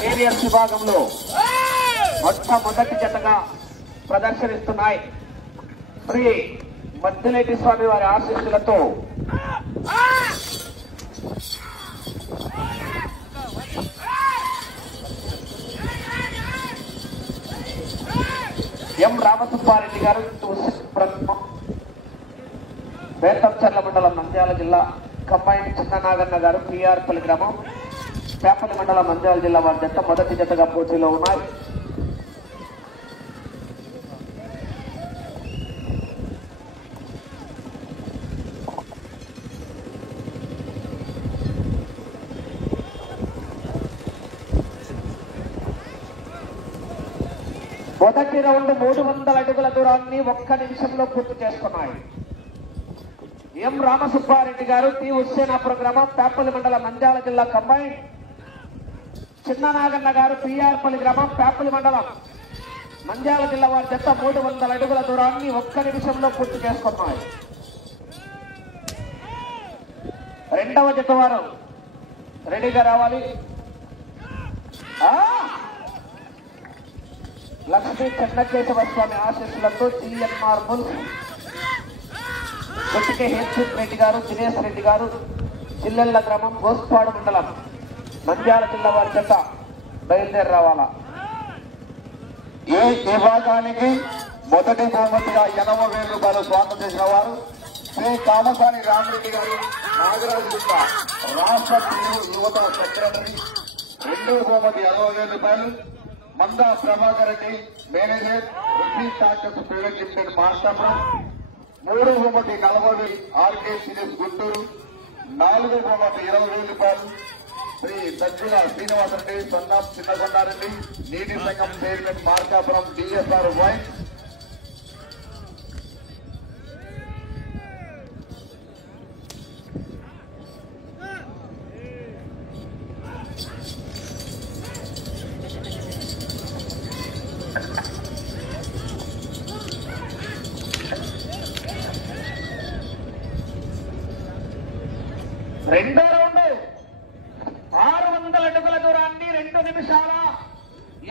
Seniors విభాగంలో మొట్టమొదటి జతగా ప్రదర్శనిస్తున్నాయి. శ్రీ మద్దిలేటి స్వామి వారి ఆశీస్సులతో ఎం రామసుబ్బారెడ్డి గారు బేతంచర్ల మండలం నంద్యాల జిల్లా కంబైన్ చిన్న నాగన్న గారు పిఆర్పల్లి గ్రామం పేపల్లి మండలం నంద్యాల జిల్లా వారి జత మొదటి జతగా పోటీలో ఉన్నాయి. మొదటి రౌండ్ 300 అడుగుల దూరాన్ని 1 నిమిషంలో పూర్తి చేసుకున్నాయి. ఎం రామసుబ్బారెడ్డి గారు టి హుస్సేనాపురం గ్రామం పేపల్లి మండలం నంద్యాల జిల్లా కంబైన్ చిన్న నాగన్న గారు పిఆర్పల్లి గ్రామం పేపల్లి మండలం నంద్యాల జిల్లా వారి జత 300 అడుగుల దూరాన్ని 1 నిమిషంలో పూర్తి చేసుకున్నాయి. రెండవ జత వారు రెడీగా రావాలి. లక్ష్మీ చెన్నకేశవ స్వామి ఆశీస్సులతో జిఎన్ఆర్ ముల్ కొట్టికే హేత్సిత్ రెడ్డి గారు దినేష్ రెడ్డి గారు జిల్లెళ్ల గ్రామం గోస్పాడు మండలం నంద్యాల జిల్లా వారి జత బయలుదేరి రావాలా. ఈ విభాగానికి మొదటి బహుమతిగా 80,000 రూపాయలు స్వాగతం చేసిన వారు శ్రీ కామసాని రామరెడ్డి గారు నాగరాజు జిల్లా రాష్ట్ర యువత సెక్రటరీ. రెండవ బహుమతి 60,000 రూపాయలు మందా ప్రభాకర్ రెడ్డి మేనేజర్ రుచి టాటస్ ప్రైవేట్ లిమిటెడ్ మార్చాపురం. మూడో బహుమతి 40,000 ఆర్కే సిరీస్ గుంటూరు. నాలుగో బహుమతి 20,000 రూపాయలు శ్రీ సజ్జుల శ్రీనివాసరెడ్డి సొన్నాం చిన్నకొండారెడ్డి నీటి సంఘం చైర్మన్ మార్కాపురం డిఎస్ఆర్ వైస్. రెండో రౌండ్ 600 అడుగుల దూరాన్ని 2 నిమిషాల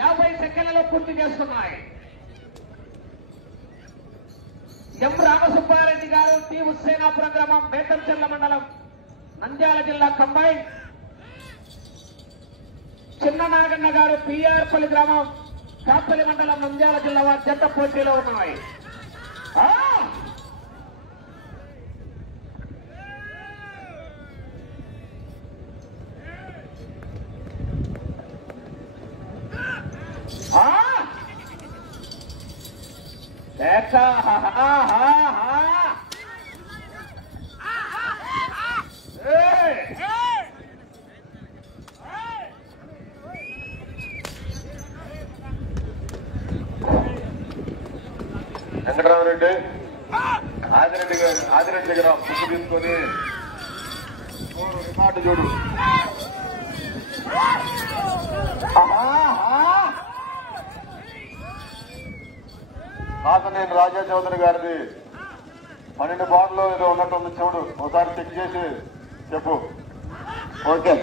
50 సెకండ్లలో పూర్తి చేస్తున్నాయి. ఎం రామసుబ్బారెడ్డి గారు టి హుస్సేనాపురం గ్రామం బేతంచెర్ల మండలం నంద్యాల జిల్లా కంబైన్ చిన్న నాగన్న గారు పిఆర్పల్లి గ్రామం కాపల్లి మండలం నంద్యాల జిల్లా వారి జత పోటీలో ఉన్నాయి. వెంకటరామరెడ్డి ఆదిరెడ్డి దగ్గర బుక్ తీసుకొని రికార్డు చూడు. నేను రాజా చౌదరి గారిది 12 బార్లో ఏదో ఉన్నట్టుంది చూడు, ఒకసారి చెక్ చేసి చెప్పు. ఓకే.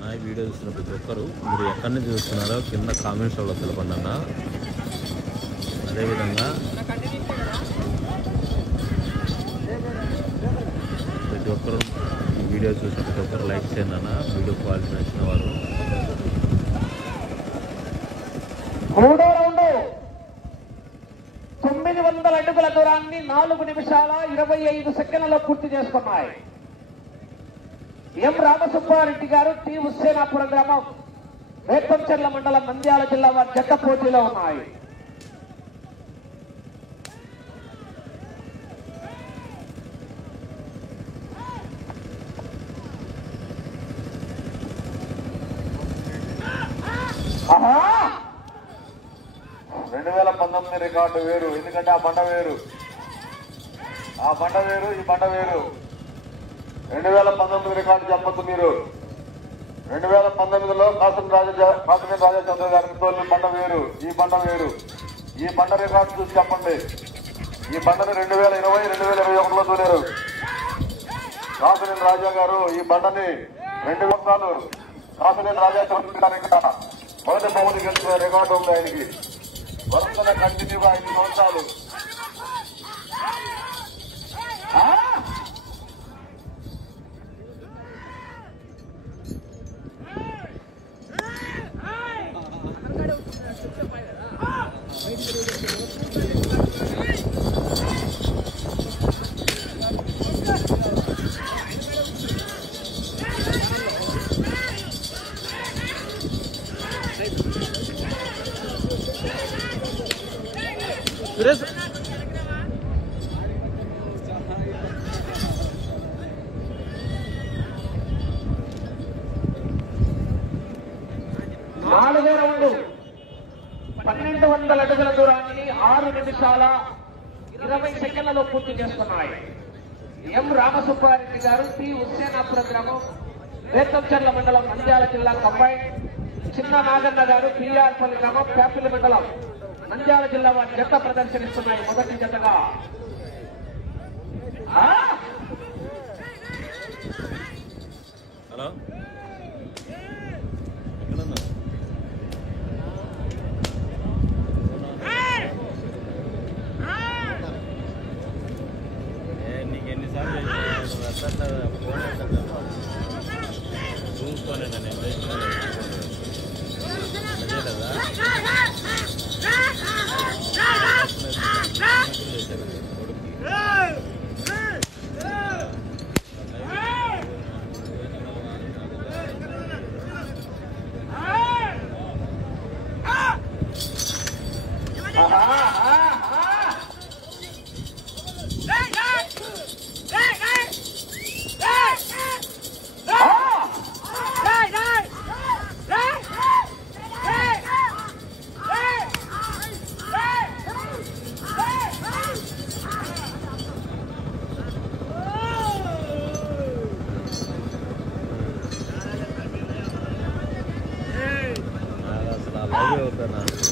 నా వీడియో చూస్తున్న ప్రతి ఒక్కరు మీరు ఎక్కడి నుంచి చూస్తున్నారో కింద కామెంట్స్లో తెలపండి అన్న. అదేవిధంగా ప్రతి ఒక్కరు ఈ వీడియో చూసిన ప్రతి ఒక్కరు లైక్ చేయండి అన్న. వీడియో క్వాలిటీ నచ్చిన వారు. మూడో రౌండ్ 900 అడుగుల దూరాన్ని 4 నిమిషాల 25 సెకండ్లలో పూర్తి చేసుకున్నాయి. ఎం రామసుబ్బారెడ్డి గారు టి హుస్సేనాపురం గ్రామం బేతంచెర్ల మండలం నంద్యాల జిల్లా వారి జత పోటీలో ఉన్నాయి. ఆహా 2019 రికార్డు వేరు, ఎందుకంటే ఆ బండ వేరు, ఈ బండ వేరు. 2019 రికార్డు చెప్పొద్దు మీరు. 2019లో కాసినేని రాజాచంద్ర గారికి తోలిన బండ వేరు, ఈ బండ వేరు. ఈ బండ రికార్డు చూసి చెప్పండి. ఈ బండను 2020, 2021లో తోలేరు. కాసులేని రాజా గారు ఈ బండని 2 సంవత్సరాలు కాసులేని రాజా ఇక్కడ మొదటి బహుమతి గెలుచుకునే రికార్డు ఉంది ఆయనకి. వరుసగా కంటిన్యూగా 5 సంవత్సరాలు. 4వ రౌండ్ 1200 అడుగుల దూరాన్ని 6 నిమిషాల 20 సెకండ్లలో పూర్తి చేసుకున్నాయి. ఎం రామసుబ్బారెడ్డి గారు, టి హుస్సేనాపురం గ్రామం, బేతంచెర్ల మండలం, నంద్యాల జిల్లా కంబైన్. చిన్న నాగన్న గారు, పిఆర్పల్లి గ్రామం, పేపల్లి మండలం, నంద్యాల జిల్లా వారి జత ప్రదర్శనిస్తున్నాయి. మొదటి జతగా హలో నీకు ఎన్నిసార్లు చూసుకోండి నేను అదే కదా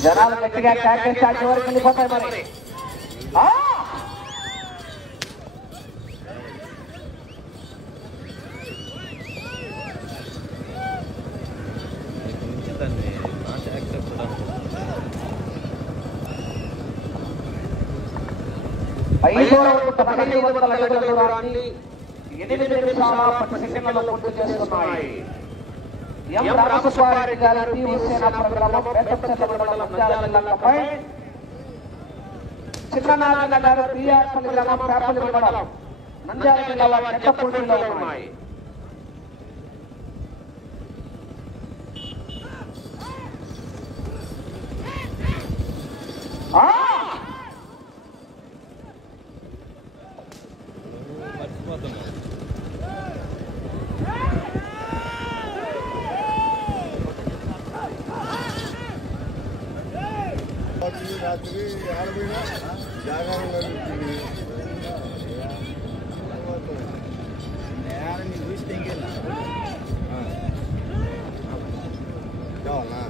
జనాలు గట్టిగా ట్యాక్స్ స్టార్ట్ వరకు వెళ్ళిపోతాయి. మరి ఐదో రౌండ్ 1500 అడుగుల దూరాన్ని 8 నిమిషాల 10 సెకండ్లలో పూర్తి చేస్తున్నాయి. ఎం రామసుబ్బారెడ్డి గారు, టి హుస్సేనాపురం గ్రామం, బేతంచెర్ల మండలం, నంద్యాల జిల్లా కంబైన్. చిన్న నాగన్న గారు, పిఆర్పల్లి గ్రామం, పేపల్లి మండలం, నంద్యాల జిల్లా వారి జత పోటీలో ఉన్నాయి. రాత్రి ఆడబోయినా జాగారంగా కావాలా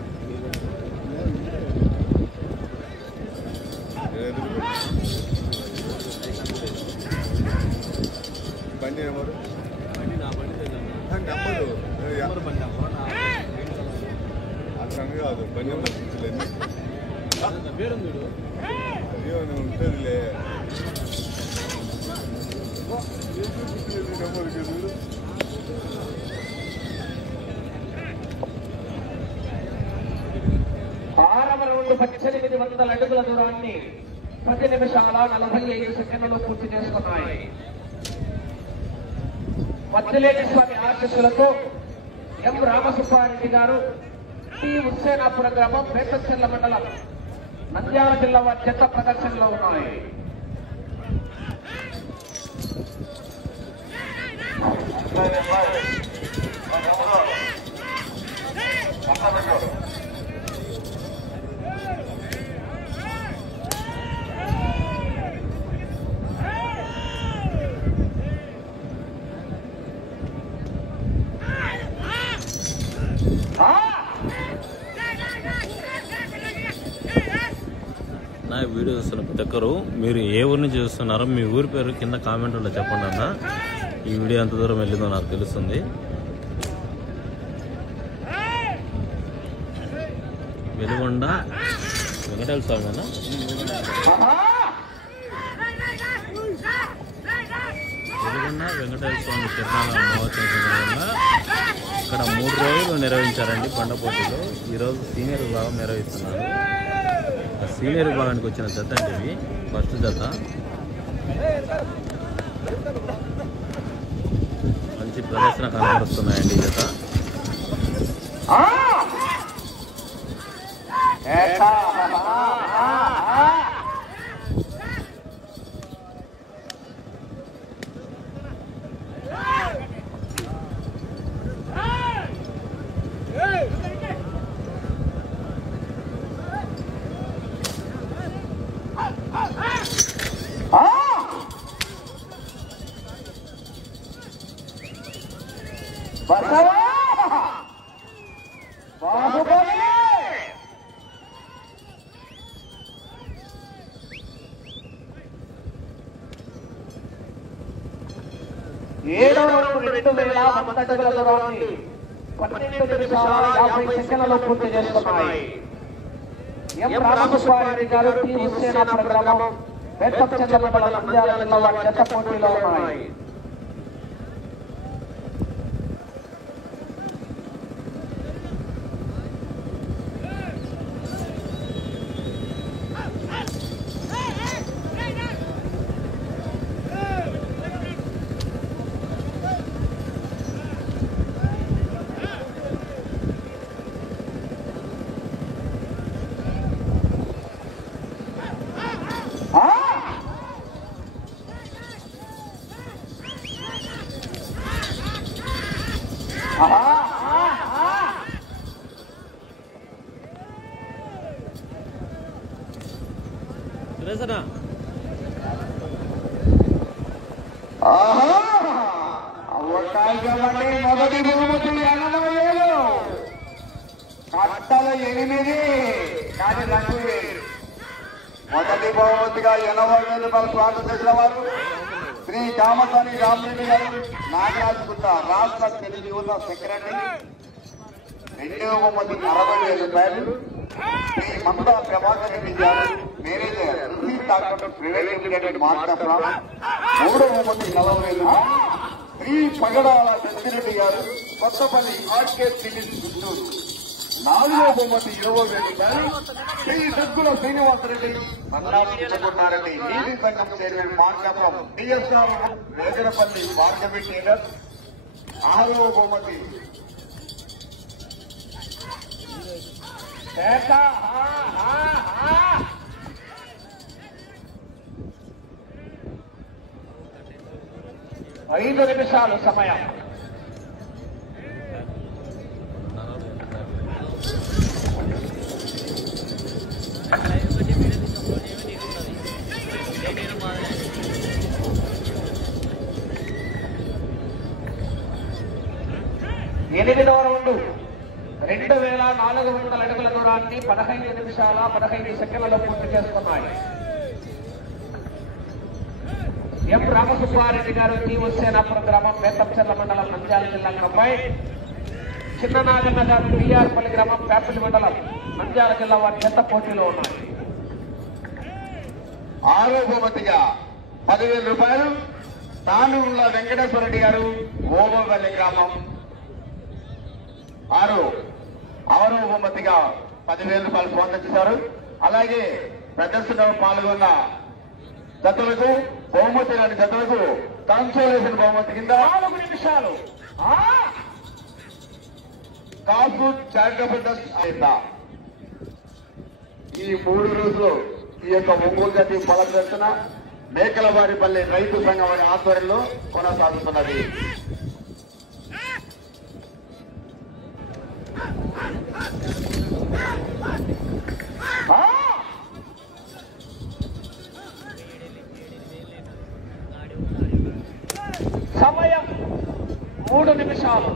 బండి ఎవరు నెంబరు అట్లా కాదు బండి నెంబర్ పేరుందుడు అయ్యో నువ్వు ఉంటుందిలే ఆరవ రౌండ్ 1800 అడుగుల దూరాన్ని 10 నిమిషాల 45 సెకండ్లలో పూర్తి చేసుకున్నాయి. మద్దిలేటి స్వామి ఆశీస్సులతో ఎం రామసుబ్బారెడ్డి గారు, టి హుస్సేనాపురం గ్రామం, బేతంచెర్ల మండలం, నంద్యాల జిల్లా వారి జత ప్రదర్శనలో ఉన్నాయి. నా వీడియో చూస్తున్న ప్రతి ఒక్కరు మీరు ఏ ఊరి నుంచి చూస్తున్నారో మీ ఊరి పేరు కింద కామెంట్లో చెప్పండి అన్న. ఈ వీడియో ఎంత దూరం వెళ్ళిందో నాకు తెలుస్తుంది. వెలుగొండ వెంకటేశ్వర స్వామి అన్న వెలుగొండ వెంకటేశ్వర స్వామి తిరునాళ్ళ మహోత్సవం సందర్భంగా ఇక్కడ 3 రోజులు నిర్వహించారండి బండ పోటీలు. ఈరోజు సీనియర్ విభాగం నిర్వహిస్తున్నారు. సీనియర్ విభాగానికి వచ్చిన జత అంటే ఇవి ఫస్ట్ జత. మంచి ప్రదర్శన కనబడుతున్నాయండి ఈ జత. ఏడవ రౌండ్ 2,100 అడుగుల దూరాన్ని 12 నిమిషాల 50 సెకండ్లలో పూర్తి చేసుకున్నాయి. ఎం రామసుబ్బారెడ్డి గారు టీ హుస్సేనాపుర గ్రామం వేటపచెర్ల మండలం నంద్యాల జిల్లా వారి జత పోటీలో ఉన్నాయి. మొదటి బహుమతి 80,000 కట్టలు 8 కానీ రంగు మొదటి బహుమతిగా 80,000 రూపాయలు స్వాగతం చేసిన వారు శ్రీ కామసాని రామరెడ్డి గారు నాగరాజుగుట్ట రాష్ట్ర తెలుగు యువత సెక్రటరీ. రెండవ బహుమతి 60,000 రూపాయలు శ్రీ మమతా ప్రభాకర్ రెడ్డి గారు మేనేజర్ ప్రైవేట్ లిమిటెడ్ మార్కాపురం. మూడవ బహుమతి 40,000 శ్రీ పగడాల దత్తిరెడ్డి గారు కొత్తపల్లి ఆర్కేట్ సిటీస్ గుంటూరు. నాలుగో బహుమతి 20,000 రూపాయలు శ్రీ దగ్గుల శ్రీనివాసరెడ్డి రంగారెడ్డి నీతి సంఘం chairman Markapuram DSR Vegarapalli Bhargavi tailor. ఆరవ బహుమతి ఐదు నిమిషాలు సమయం. ఎనిమిదవ రౌండ్ 2,400 అడుగుల దూరాన్ని 15 నిమిషాల 15 సెకండ్లలో పూర్తి చేసుకున్నాయి. ఎం రామసుబ్బారెడ్డి గారు టీ హుస్సేనాపుర గ్రామం వేటపచెర్ల మండలం నంద్యాల జిల్లా అబ్బాయి. చిన్ననాగన్న గారు టీఆర్పల్లి గ్రామం పేపల్లి మండలం నంద్యాల జిల్లా వారి జత పోటీలో ఉన్నాయి. ఆరో బహుమతిగా 10,000 రూపాయలు తానుగుళ్ళ వెంకటేశ్వర రెడ్డి గారు ఓబోవల్లి గ్రామం. ఆరో బహుమతిగా 10,000 రూపాయలు పొందించారు. అలాగే ప్రదర్శనలో పాల్గొన్న జతలకు బహుమతి రాని జతలకు కన్సోలేషన్ బహుమతి కింద 4 నిమిషాలు కాపు చారిటబుల్ ట్రస్ట్ అయిత. ఈ 3 రోజులు ఈ యొక్క ఒంగోలు జాతి ప్రదర్శన మేకలవారిపల్లి రైతు సంఘం వారి ఆధ్వర్యంలో కొనసాగుతున్నది. సమయం 3 నిమిషాలు.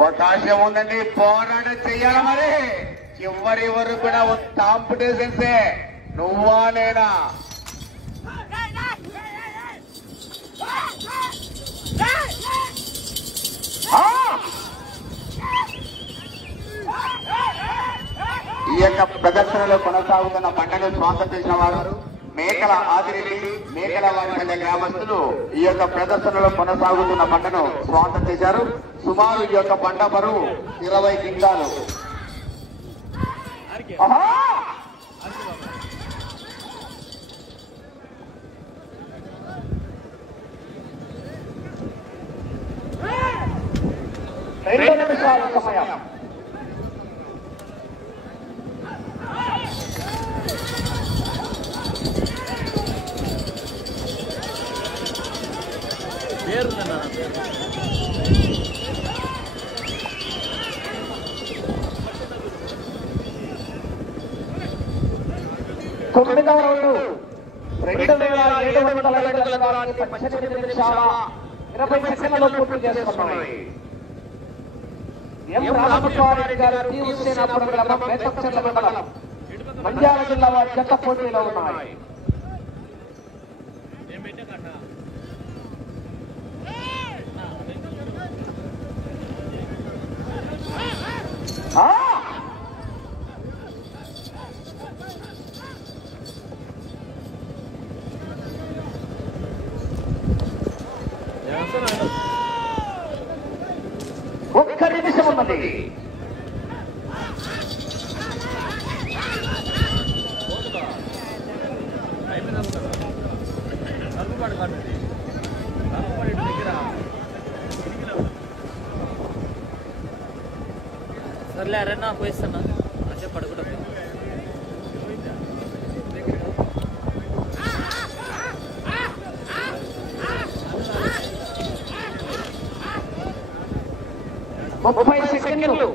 అవకాశం ఉందండి, పోరాటం చెయ్యాలి. మరి చివరి వరకు కూడా కాంపిటీషన్సే, నువ్వా నేనా. ఈ యొక్క ప్రదర్శనలో కొనసాగుతున్న పంటను స్వాగతం చేసిన వారు మేకల ఆదిరెడ్డి, మేకల వారిపల్లె గ్రామస్తులు ఈ యొక్క ప్రదర్శనలో కొనసాగుతున్న పంటను స్వాగతం చేశారు. సుమారు ఈ యొక్క పంట బరువు 20 క్వింటాలు. రెండు నిమిషాల సమయం. తొమ్మిదవ రౌండ్ 2700 అడుగుల దూరాన్ని 18 నిమిషాల 20 సెకండ్లలో పూర్తి చేసుకున్నాయి. ఎం రామస్వామి గారు టీ హుస్సేనాపురం గ్రామం బేతంచెర్ల మండలం నంద్యాల జిల్లా వారి జత పోటీలో ఉన్నాయి. ఒక్క నిమిషం ఉన్నది. సర్లే అరన్నా పోయిస్తున్నా అదే పడుకుంటా. ముప్పై సెకండ్లు.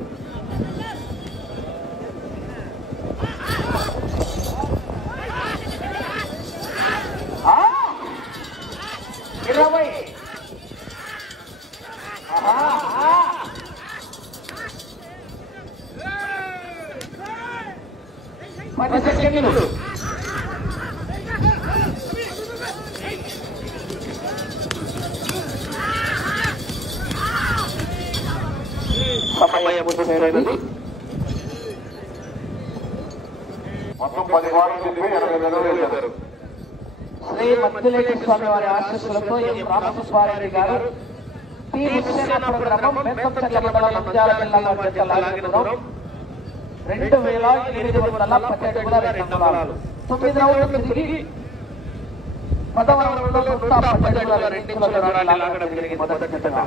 ఇరవై. 10 సెకండ్లు. సమయం మొత్తం 10 వారాలు చెప్పి 80 వేశారు. శ్రీ మద్దిలేటి స్వామి వారి ఆశీస్సులతో ఎం రామస్వామి గారు టీ హుస్సేనాపురం గ్రామం బేతంచెర్ల మండలం నంద్యాల జిల్లా వారి జత లాగిన దూరం 2817 అడుగుల 2 అంగుళాలు. 9 రౌండ్లు తిరిగి 10వ రౌండ్లో 110 అడుగుల 2 ఇంచుల దూరాన్ని లాగడం జరిగింది మొదటి జతగా.